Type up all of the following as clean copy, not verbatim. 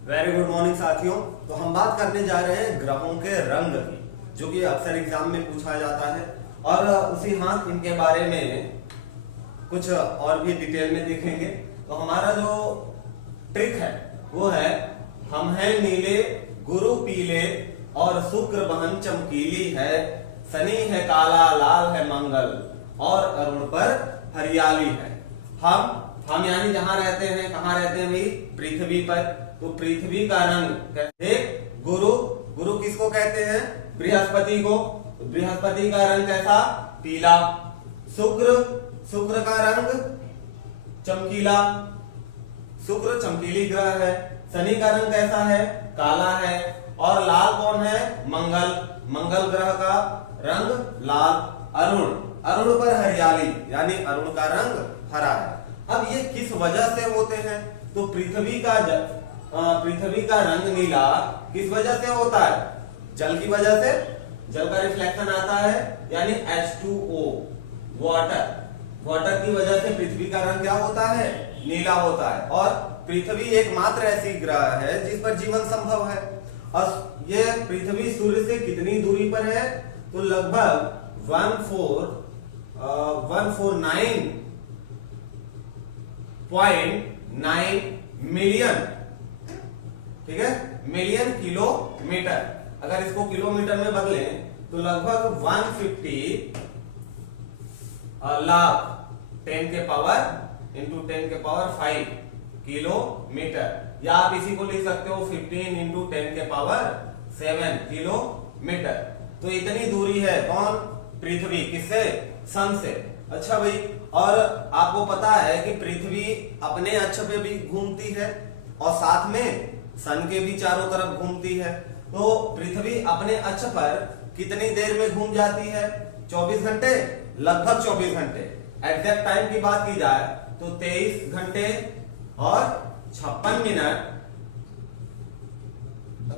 Very good morning साथियों। तो हम बात करने जा रहे हैं ग्रहों के रंग की, जो कि अक्सर एग्जाम में पूछा जाता है। और उसी हाथ इनके बारे में कुछ और भी डिटेल में देखेंगे। तो हमारा जो ट्रिक है वो है, हम हैं नीले, गुरु पीले और शुक्र बहन चमकीली है, शनि है काला, लाल है मंगल और अरुण पर हरियाली है। हम यानी जहां रहते हैं, कहां रहते हैं भाई? पृथ्वी पर। तो पृथ्वी का रंग कहते गुरु। गुरु किसको कहते हैं? बृहस्पति को। तो बृहस्पति का रंग कैसा? पीला। शुक्र का रंग चमकीला, शुक्र चमकीली ग्रह है। शनि का रंग कैसा है? काला है। और लाल कौन है? मंगल ग्रह का रंग लाल। अरुण पर हरियाली, यानी अरुण का रंग हरा है। अब ये किस वजह से होते हैं? तो पृथ्वी का रंग नीला किस वजह से होता है? जल की वजह से। जल का रिफ्लेक्शन आता है, यानी H2O, वाटर की वजह से पृथ्वी का रंग क्या होता है? नीला होता है। और पृथ्वी एकमात्र ऐसी ग्रह है जिस पर जीवन संभव है। और ये पृथ्वी सूर्य से कितनी दूरी पर है? तो लगभग 149.9 मिलियन, ठीक है, मिलियन किलोमीटर। अगर इसको किलोमीटर में बदलें तो लगभग 150 लाख 10 के पावर इंटू 10 के पावर 5 किलोमीटर। या आप इसी को लिख सकते हो 15 इंटू 10 के पावर 7 किलोमीटर। तो इतनी दूरी है कौन? पृथ्वी। किससे? सन से। अच्छा भाई, और आपको पता है कि पृथ्वी अपने अक्ष पे भी घूमती है और साथ में सन के भी चारों तरफ घूमती है। तो पृथ्वी अपने अक्ष पर कितनी देर में घूम जाती है? 24 घंटे, लगभग 24 घंटे। एग्जैक्ट टाइम की बात की जाए तो 23 घंटे और 56 मिनट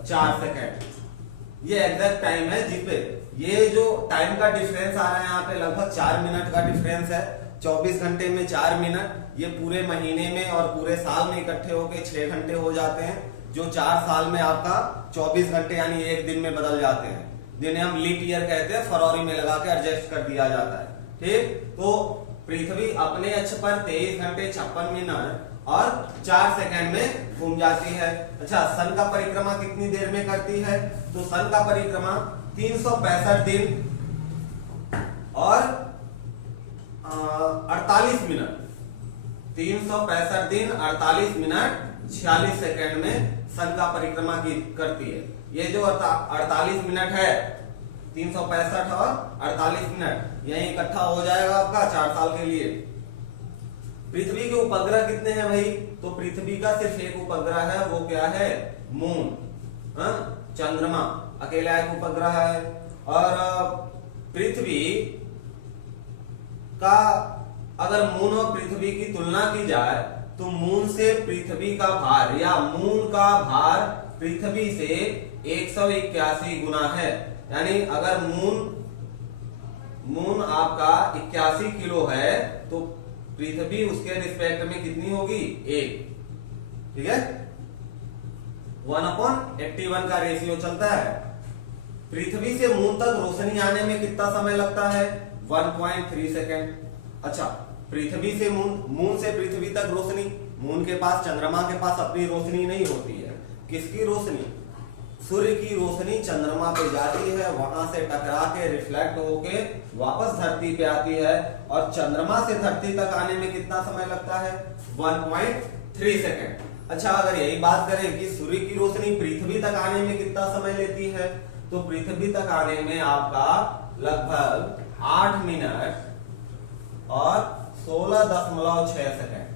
4 सेकेंड। ये एग्जैक्ट टाइम है जिसपे ये जो टाइम का डिफरेंस आ रहा है यहाँ पे लगभग 4 मिनट का डिफरेंस है। 24 घंटे में 4 मिनट, ये पूरे महीने में और पूरे साल में इकट्ठे होके 6 घंटे हो जाते हैं, जो 4 साल में आपका 24 घंटे यानी एक दिन में बदल जाते हैं, जिन्हें हम लीप ईयर कहते हैं। फरवरी में लगा के एडजस्ट कर दिया जाता है। ठीक, तो पृथ्वी अपने अक्ष पर 23 घंटे 56 मिनट और 4 सेकंड में घूम जाती है। अच्छा, सन का परिक्रमा कितनी देर में करती है? तो सन का परिक्रमा 365 दिन और 48 मिनट। 365 दिन 48 मिनट 46 सेकंड में सन का परिक्रमा की करती है। ये जो 48 मिनट है, 365 और 48 मिनट, यही इकट्ठा हो जाएगा आपका 4 साल के लिए। पृथ्वी के उपग्रह कितने हैं भाई? तो पृथ्वी का सिर्फ एक उपग्रह है, वो क्या है? मून, चंद्रमा अकेला एक उपग्रह है। और पृथ्वी का अगर मून और पृथ्वी की तुलना की जाए तो मून से पृथ्वी का भार, या मून का भार पृथ्वी से 181 गुना है। यानी अगर मून आपका 81 किलो है तो पृथ्वी उसके रिस्पेक्ट में कितनी होगी? 1। ठीक है, 1/81 का रेशियो चलता है। पृथ्वी से मून तक रोशनी आने में कितना समय लगता है? 1.3 सेकेंड। अच्छा, पृथ्वी से मून से पृथ्वी तक रोशनी, मून के पास, चंद्रमा के पास अपनी रोशनी नहीं होती है। किसकी रोशनी? सूर्य की रोशनी चंद्रमा पे जाती है, वहां से टकरा के रिफ्लेक्ट होके वापस धरती पे आती है। और चंद्रमा से धरती तक आने में कितना समय लगता है? 1.3 सेकेंड। अच्छा, अगर यही बात करें कि सूर्य की रोशनी पृथ्वी तक आने में कितना समय लेती है, तो पृथ्वी तक आने में आपका लगभग 8 मिनट और 16.6 सेकेंड।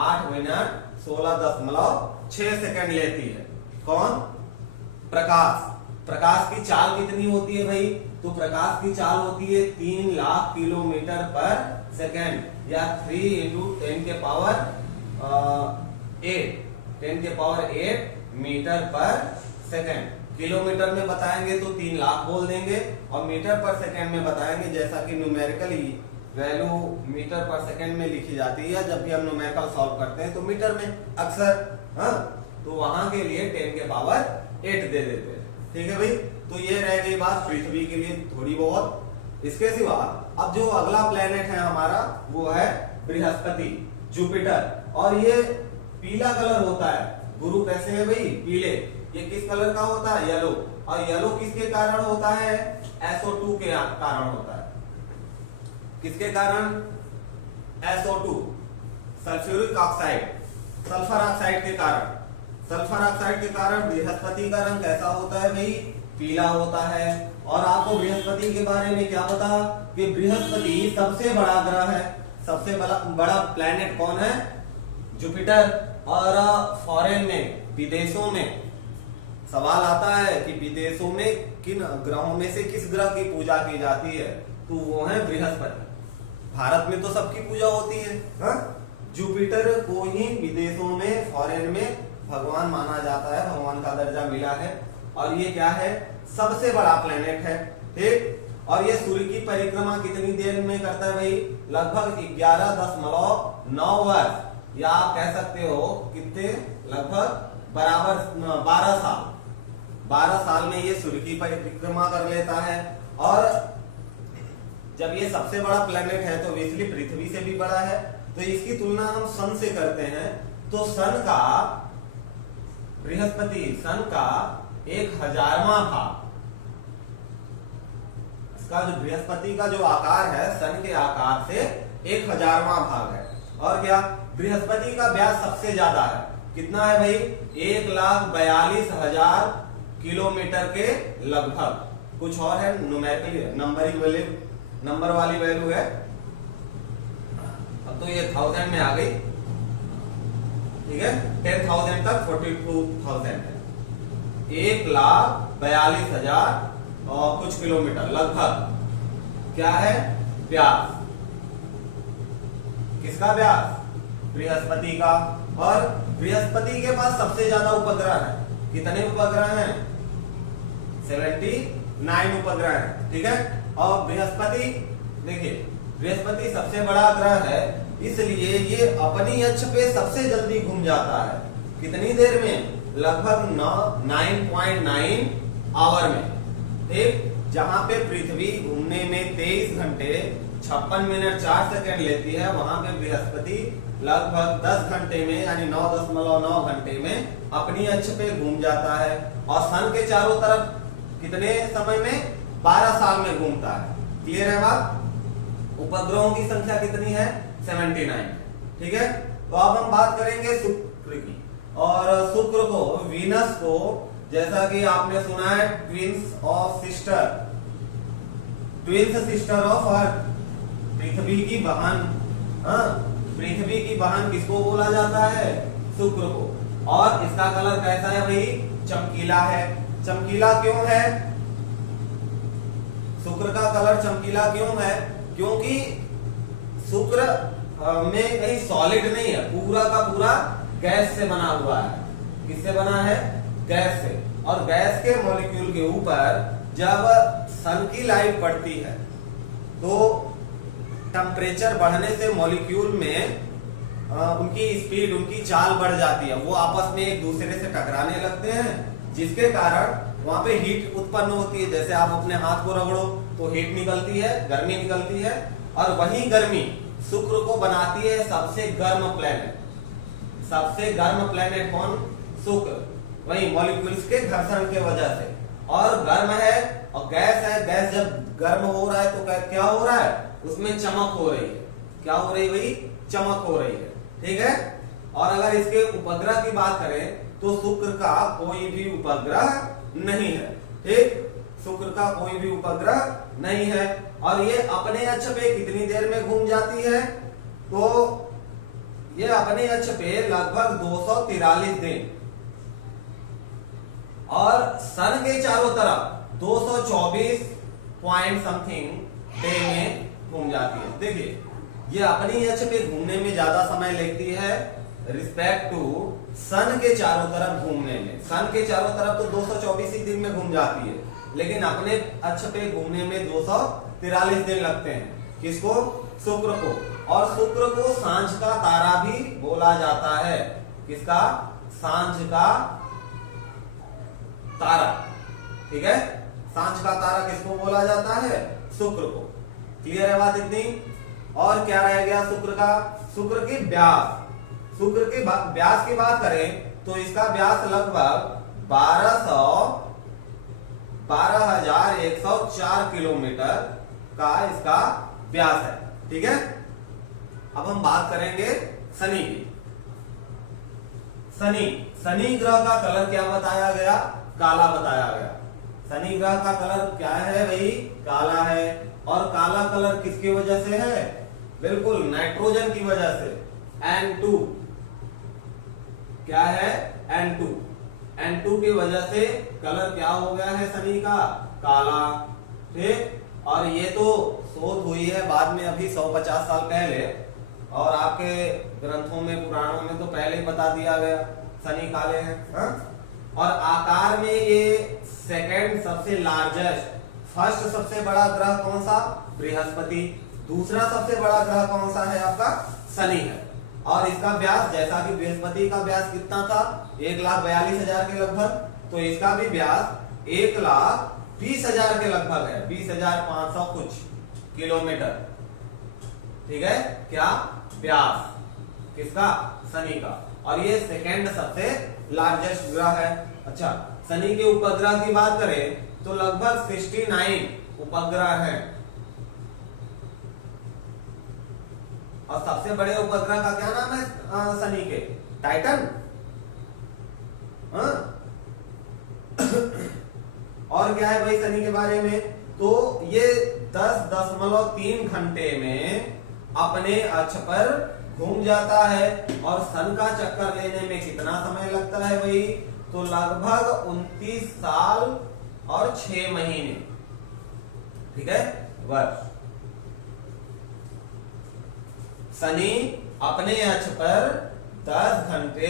8 मिनट 16.6 सेकेंड लेती है। कौन? प्रकाश की चाल कितनी होती है भाई? तो प्रकाश की चाल होती है 3 लाख किलोमीटर पर सेकेंड, या 3 इंटू 10 के पावर 8 मीटर पर सेकेंड। किलोमीटर में बताएंगे तो 3 लाख बोल देंगे, और मीटर पर सेकेंड में बताएंगे जैसा कि न्यूमेरिकली वैल्यू मीटर पर सेकेंड में लिखी जाती है। जब भी हम न्यूमेरिकल सॉल्व करते हैं तो मीटर में अक्सर, हाँ, तो तो वहां के लिए 10 के पावर 8 दे देते हैं। ठीक है भाई, तो ये रह गई बात पृथ्वी के लिए थोड़ी बहुत। इसके सिवा अब जो अगला प्लेनेट है हमारा वो है बृहस्पति, जुपिटर। और ये पीला कलर होता है, गुरु कैसे है भाई, पीले। ये किस कलर का होता है, येलो। और येलो किसके कारण होता है, SO2 के कारण होता है। किसके कारण, SO2 sulphuric oxide, sulphur oxide के कारण। सल्फर ऑक्साइड के कारण बृहस्पति का रंग कैसा होता है भाई, पीला होता है। और आपको बृहस्पति के बारे में क्या पता कि बृहस्पति सबसे बड़ा ग्रह है। सबसे बड़ा प्लेनेट कौन है, जुपिटर। और फॉरेन में, विदेशों में सवाल आता है कि विदेशों में किन ग्रहों में से किस ग्रह की पूजा की जाती है, तो वो है बृहस्पति। भारत में तो सबकी पूजा होती है, हा? जुपिटर को ही विदेशों में, फॉरेन में भगवान माना जाता है, भगवान का दर्जा मिला है। और ये क्या है, सबसे बड़ा प्लेनेट है। ठीक, और ये सूर्य की परिक्रमा कितनी देर में करता है भाई, लगभग 11.9 वर्ष, या आप कह सकते हो कितने, लगभग बराबर 12 साल। 12 साल में ये सूर्य की परिक्रमा कर लेता है। और जब ये सबसे बड़ा प्लेनेट है तो बेसिकली पृथ्वी से भी बड़ा है। तो इसकी तुलना हम सन से करते हैं, तो सन का, बृहस्पति सन का 1000वां भाग, इसका जो बृहस्पति का जो आकार है सन के आकार से 1000वां भाग है। और क्या, बृहस्पति का व्यास सबसे ज्यादा है, कितना है भाई, 1,42,000 किलोमीटर के लगभग। कुछ और है न्यूमेरिकली, नंबर वाली वैल्यू है। अब तो ये 1000 में आ गई, ठीक है, 10,000 तक 42,000 है। 1,42,000 और कुछ किलोमीटर लगभग क्या है, व्यास। किसका व्यास, बृहस्पति का। और बृहस्पति के पास सबसे ज्यादा उपग्रह है, कितने उपग्रह हैं, 79 उपग्रह हैं। ठीक है, और बृहस्पति, देखिए बृहस्पति सबसे बड़ा ग्रह है, इसलिए ये अपनी अक्ष पे सबसे जल्दी घूम जाता है। कितनी देर में, लगभग 9.9 आवर में। ठीक, जहां पे पृथ्वी घूमने में 23 घंटे 56 मिनट 4 सेकंड लेती है, वहां पे बृहस्पति लगभग 10 घंटे में, यानी 9.9 घंटे में अपनी अक्ष पे घूम जाता है। और सन के चारों तरफ कितने समय में, 12 साल में घूमता है। क्लियर है बात। उपग्रहों की संख्या कितनी है, 79। ठीक है, तो अब हम बात करेंगे शुक्र की। और शुक्र को, वीनस को, जैसा कि आपने सुना है twins of sister, twins sister of Earth, पृथ्वी की बहन। पृथ्वी की बहन किसको बोला जाता है, शुक्र को। और इसका कलर कैसा है भाई, चमकीला है। चमकीला क्यों है, शुक्र का कलर चमकीला क्यों है, क्योंकि शुक्र में कहीं सॉलिड नहीं है, पूरा का पूरा गैस से बना हुआ है। किससे बना है, गैस से। और गैस के मॉलिक्यूल के ऊपर जब सन की लाइट पड़ती है तो टेम्परेचर बढ़ने से मॉलिक्यूल में उनकी स्पीड, उनकी चाल बढ़ जाती है। वो आपस में एक दूसरे से टकराने लगते हैं, जिसके कारण वहां पे हीट उत्पन्न होती है। जैसे आप अपने हाथ को रगड़ो तो हीट निकलती है, गर्मी निकलती है। और वही गर्मी शुक्र को बनाती है सबसे गर्म प्लेनेट। सबसे गर्म प्लेनेट कौन, शुक्र। वही मॉलिक्यूल्स के घर्षण के वजह से। और गर्म है और गैस है, गैस जब गर्म हो रहा है तो क्या हो रहा है, उसमें चमक हो रही है। क्या हो रही है भाई, चमक हो रही है। ठीक है, और अगर इसके उपग्रह की बात करें तो शुक्र का कोई भी उपग्रह नहीं है। ठीक, शुक्र का कोई भी उपग्रह नहीं है। और ये अपने अक्ष पे कितनी देर में घूम जाती है, तो ये अपने अक्ष पे लगभग 243 दिन। और सन के चारों तरफ 224 पॉइंट समथिंग डे में घूम जाती है। देखिए, ये अपनी अक्ष पे घूमने में ज्यादा समय लेती है रिस्पेक्ट टू सन के चारों तरफ घूमने में। सन के चारों तरफ तो 224 ही दिन में घूम जाती है, लेकिन अपने अक्ष पे घूमने में 243 दिन लगते हैं। किसको, शुक्र को। और शुक्र को सांझ का तारा भी बोला जाता है। किसका, सांझ का तारा। ठीक है, सांझ का तारा किसको बोला जाता है? शुक्र को। क्लियर है बात इतनी? और क्या रह गया शुक्र का? शुक्र की व्यास। शुक्र के व्यास की बात करें तो इसका व्यास लगभग 12,104 किलोमीटर का इसका व्यास है। ठीक है, अब हम बात करेंगे शनि की। शनि ग्रह का कलर क्या बताया गया? काला बताया गया। शनि ग्रह का कलर क्या है भाई? काला है। और काला कलर किसकी वजह से है? बिल्कुल नाइट्रोजन की वजह से। N2 क्या है? N2 की वजह से कलर क्या हो गया है शनि का? काला। ठीक, और ये तो शोध हुई है बाद में, अभी 150 साल पहले, और आपके ग्रंथों में पुराणों में तो पहले ही बता दिया गया शनि काले हैं। हा? और आकार में ये सेकंड सबसे लार्जेस्ट, फर्स्ट सबसे बड़ा ग्रह कौन सा? बृहस्पति। दूसरा सबसे बड़ा ग्रह कौन सा है? आपका शनि है। और इसका व्यास, जैसा कि बृहस्पति का व्यास कितना था? 1,42,000 के लगभग, तो इसका भी व्यास 1,20,000 के लगभग है, 20,500 कुछ किलोमीटर। ठीक है, क्या व्यास किसका? शनि का। और ये सेकंड सबसे लार्जेस्ट ग्रह है। अच्छा, शनि के उपग्रह की बात करें तो लगभग 69 उपग्रह हैं। और सबसे बड़े उपग्रह का क्या नाम है शनि के? टाइटन। और क्या है भाई शनि के बारे में? तो ये 10.3 घंटे में अपने अक्ष पर घूम जाता है। और सन का चक्कर लेने में कितना समय लगता है भाई? तो लगभग 29 साल और 6 महीने। ठीक है, वर्ष। शनि अपने अक्ष पर 10 घंटे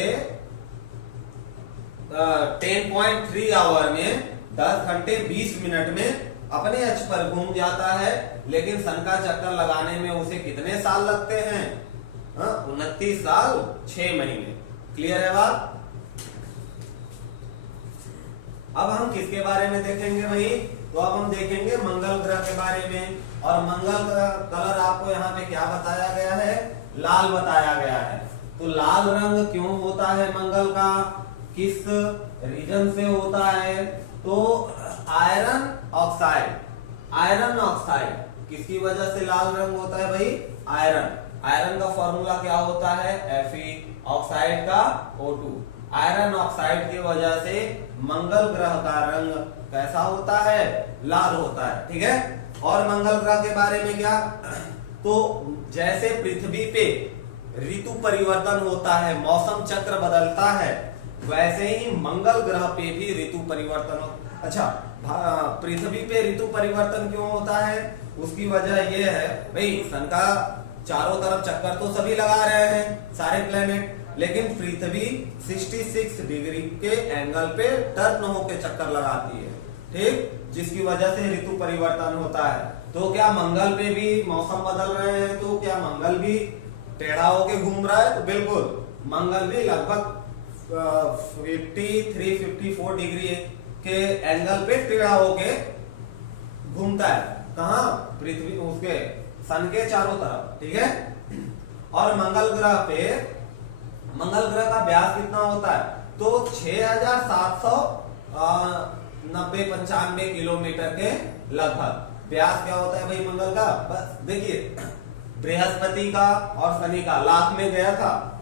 10.3 आवर में 10 घंटे 20 मिनट में अपने अक्ष पर घूम जाता है। लेकिन सन का चक्कर लगाने में उसे कितने साल लगते हैं? 29 साल 6 महीने। क्लियर है बात? अब हम किसके बारे में देखेंगे भाई? तो अब हम देखेंगे मंगल ग्रह के बारे में। और मंगल का कलर आपको यहाँ पे क्या बताया गया है? लाल बताया गया है। तो लाल रंग क्यों होता है मंगल का? किस रीजन से होता है? तो आयरन ऑक्साइड। आयरन ऑक्साइड किसकी वजह से लाल रंग होता है भाई? आयरन। आयरन का फॉर्मूला क्या होता है? Fe। ऑक्साइड का O2। आयरन ऑक्साइड की वजह से मंगल ग्रह का रंग कैसा होता है? लाल होता है। ठीक है, और मंगल ग्रह के बारे में क्या? तो जैसे पृथ्वी पे ऋतु परिवर्तन होता है, मौसम चक्र बदलता है, वैसे ही मंगल ग्रह पे भी ऋतु परिवर्तन होता है। अच्छा, पृथ्वी पे ऋतु परिवर्तन क्यों होता है? उसकी वजह यह है भाई, सन का चारों तरफ चक्कर तो सभी लगा रहे हैं सारे प्लेनेट, लेकिन पृथ्वी 66 डिग्री के एंगल पे टर्न होकर चक्कर लगाती है। ठीक, जिसकी वजह से ऋतु परिवर्तन होता है। तो क्या मंगल पे भी मौसम बदल रहे हैं? तो क्या मंगल भी टेढ़ा होके घूम रहा है? तो बिल्कुल, मंगल भी लगभग 53-54 डिग्री के एंगल पे टेढ़ा होके घूमता है। कहाँ? पृथ्वी, उसके सन के चारों तरफ। ठीक है, और मंगल ग्रह पे, मंगल ग्रह का व्यास कितना होता है? तो 6,790-95 किलोमीटर के लगभग व्यास क्या होता है भाई मंगल का? बस देखिए, बृहस्पति का और शनि का लाख में गया था,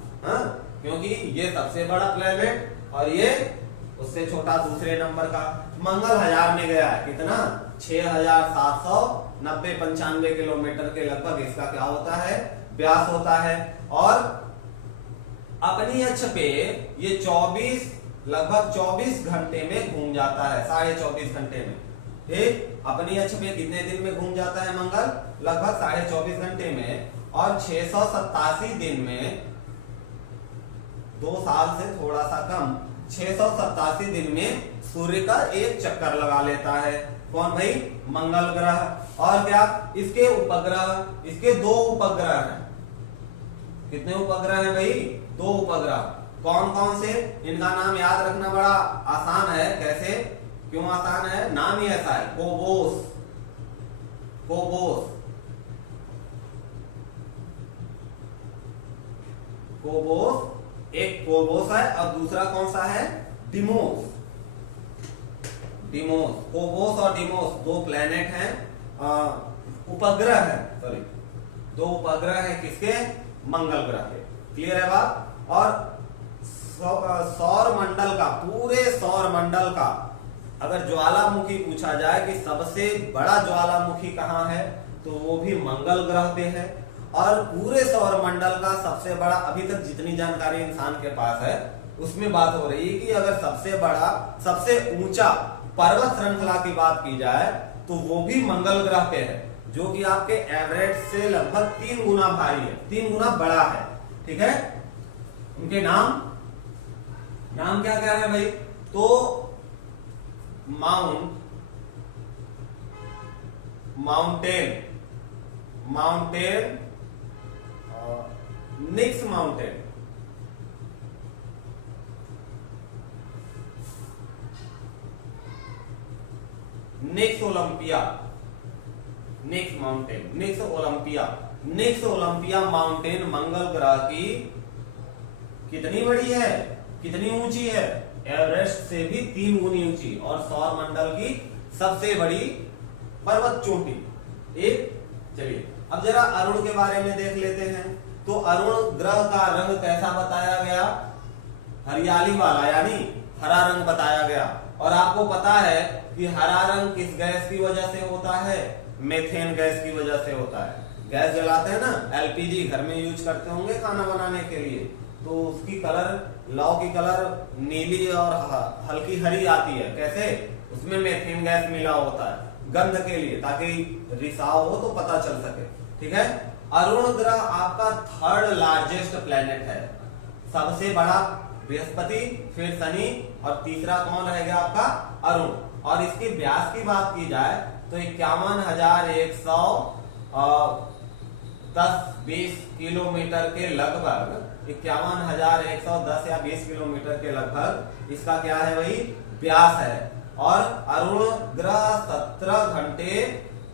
क्योंकि ये सबसे बड़ा प्लेनेट और ये उससे छोटा दूसरे नंबर का। मंगल 1000 में गया है। कितना? 6,790-95 किलोमीटर के लगभग इसका क्या होता है? व्यास होता है। और अपनी अक्ष पे ये 24 लगभग 24 घंटे में घूम जाता है, 24.5 घंटे में। ठीक, अपनी अक्ष पे कितने दिन में घूम जाता है मंगल? लगभग 24.5 घंटे में। और 687 दिन में, 2 साल से थोड़ा सा कम, 687 दिन में सूर्य का एक चक्कर लगा लेता है। कौन भाई? मंगल ग्रह। और क्या? इसके उपग्रह, इसके 2 उपग्रह हैं। कितने उपग्रह हैं भाई? 2 उपग्रह। कौन कौन से? इनका नाम याद रखना बड़ा आसान है। कैसे? क्यों आसान है? नाम ही ऐसा है, फोबोस। फोबोस, फोबोस एक फोबोस है और दूसरा कौन सा है? डिमोस। डिमोस, फोबोस और डिमोस दो प्लेनेट हैं, उपग्रह है, सॉरी दो उपग्रह है किसके? मंगल ग्रह के। क्लियर है बात? और सौर मंडल का, पूरे सौर मंडल का अगर ज्वालामुखी पूछा जाए कि सबसे बड़ा ज्वालामुखी कहाँ है, तो वो भी मंगल ग्रह पे है। और पूरे सौर मंडल का सबसे बड़ा, अभी तक जितनी जानकारी इंसान के पास है उसमें बात हो रही है कि अगर सबसे बड़ा, सबसे ऊंचा पर्वत श्रृंखला की बात की जाए तो वो भी मंगल ग्रह पे है, जो कि आपके एवरेज से लगभग 3 गुना भारी है, 3 गुना बड़ा है। ठीक है? उनके नाम क्या क्या है भाई? तो माउंटेन, निक्स माउंटेन, निक्स ओलंपिया, निक्स माउंटेन, निक्स ओलंपिया। निक्स ओलंपिया माउंटेन मंगल ग्रह की कितनी बड़ी है, कितनी ऊंची है? एवरेस्ट से भी 3 गुनी ऊंची, और सौर मंडल की सबसे बड़ी पर्वत चोटी। एक चलिए अब जरा अरुण के बारे में देख लेते हैं। तो अरुण ग्रह का रंग कैसा बताया गया? हरियाली वाला, यानी हरा रंग बताया गया। और आपको पता है कि हरा रंग किस गैस की वजह से होता है? मेथेन गैस की वजह से होता है। गैस जलाते हैं ना, एलपीजी घर में यूज करते होंगे खाना बनाने के लिए, तो उसकी कलर, लौ की कलर नीली और हल्की हरी आती है। कैसे? उसमें मेथेन गैस मिला होता है गंध के लिए, ताकि रिसाव हो तो पता चल सके। ठीक है? अरुण ग्रह आपका 3rd लार्जेस्ट प्लेनेट है। सबसे बड़ा बृहस्पति, फिर शनि, और तीसरा कौन रहेगा आपका? अरुण। और इसके व्यास की बात की जाए तो 51,110-20 किलोमीटर के लगभग, 51,110 या 20 किलोमीटर के लगभग इसका क्या है भाई? व्यास है। और अरुण ग्रह 17 घंटे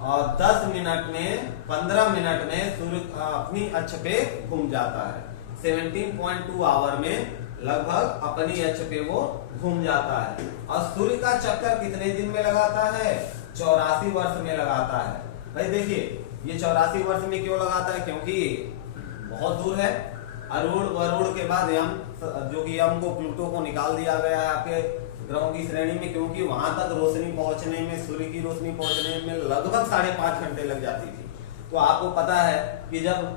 और 10 मिनट में, 15 मिनट में सूर्य अपनी अक्ष पे घूम जाता है। 17.2 आवर में लगभग अपनी अक्ष पे वो घूम जाता है। और सूर्य का चक्कर कितने दिन में लगाता है? 84 वर्ष में लगाता है। भाई देखिए, ये 84 वर्ष में क्यों लगाता है? क्योंकि बहुत दूर है। वरुण के बाद यम, जो कि यम को, प्लूटो को निकाल दिया गया है आपके ग्रहों की श्रेणी में, क्योंकि वहां तक रोशनी पहुंचने में, सूर्य की रोशनी पहुंचने में लगभग 5.5 घंटे लग जाती थी। तो आपको पता है कि जब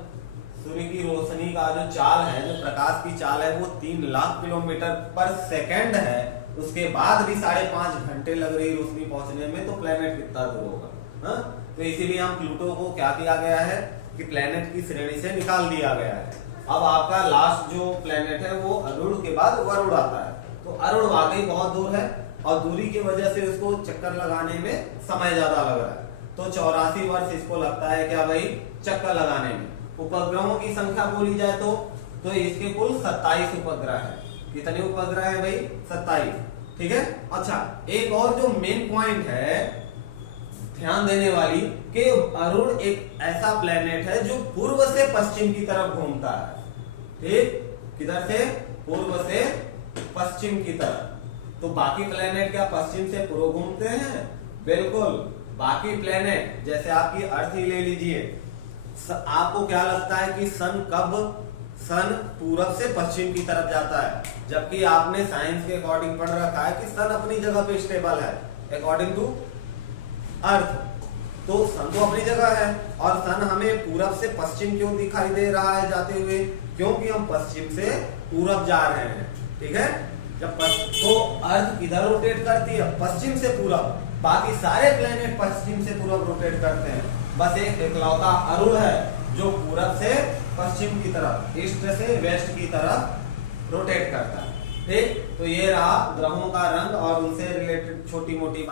सूर्य की रोशनी का जो चाल है, जो प्रकाश की चाल है, वो 3 लाख किलोमीटर पर सेकेंड है, उसके बाद भी 5.5 घंटे लग रही रोशनी पहुंचने में, तो प्लेनेट कितना दूर होगा? तो इसीलिए हम प्लूटो को क्या किया गया है कि प्लेनेट की श्रेणी से निकाल दिया गया है। अब आपका लास्ट जो प्लेनेट है वो अरुण के बाद वरुण आता है। तो अरुण वाकई बहुत दूर है, और दूरी की वजह से उसको चक्कर लगाने में समय ज्यादा लग रहा है। तो 84 वर्ष इसको लगता है क्या भाई? चक्कर लगाने में। उपग्रहों की संख्या बोली जाए तो इसके कुल 27 उपग्रह है। कितने उपग्रह है भाई? 27। ठीक है? अच्छा, एक और जो मेन पॉइंट है ध्यान देने वाली, कि अरुण एक ऐसा प्लेनेट है जो पूर्व से पश्चिम की तरफ घूमता है। ठीक? किधर से? पूर्व से पश्चिम की तरफ। तो बाकी प्लेनेट क्या पश्चिम से पूर्व घूमते हैं? बिल्कुल। बाकी प्लेनेट जैसे आपकी अर्थ ही ले लीजिए, आपको क्या लगता है कि सन पूरब से पश्चिम की तरफ जाता है, जबकि आपने साइंस के अकॉर्डिंग पढ़ रखा है कि सन अपनी जगह पे स्टेबल है अकॉर्डिंग टू अर्थ। तो सन तो अपनी जगह है, और सन हमें पूरब से पश्चिम क्यों दिखाई दे रहा है जाते हुए? क्योंकि हम पश्चिम से पूरब जा रहे हैं। ठीक है? तो अर्थ किधर रोटेट करती है? पश्चिम से पूरब। बाकी सारे प्लेनेट पश्चिम से पूरब रोटेट करते हैं। बस एक इकलौता अरुण है जो पूरब से पश्चिम की तरफ, ईस्ट से वेस्ट की तरफ रोटेट करता है। ठीक? तो ये रहा ग्रहों का रंग और उनसे रिलेटेड छोटी मोटी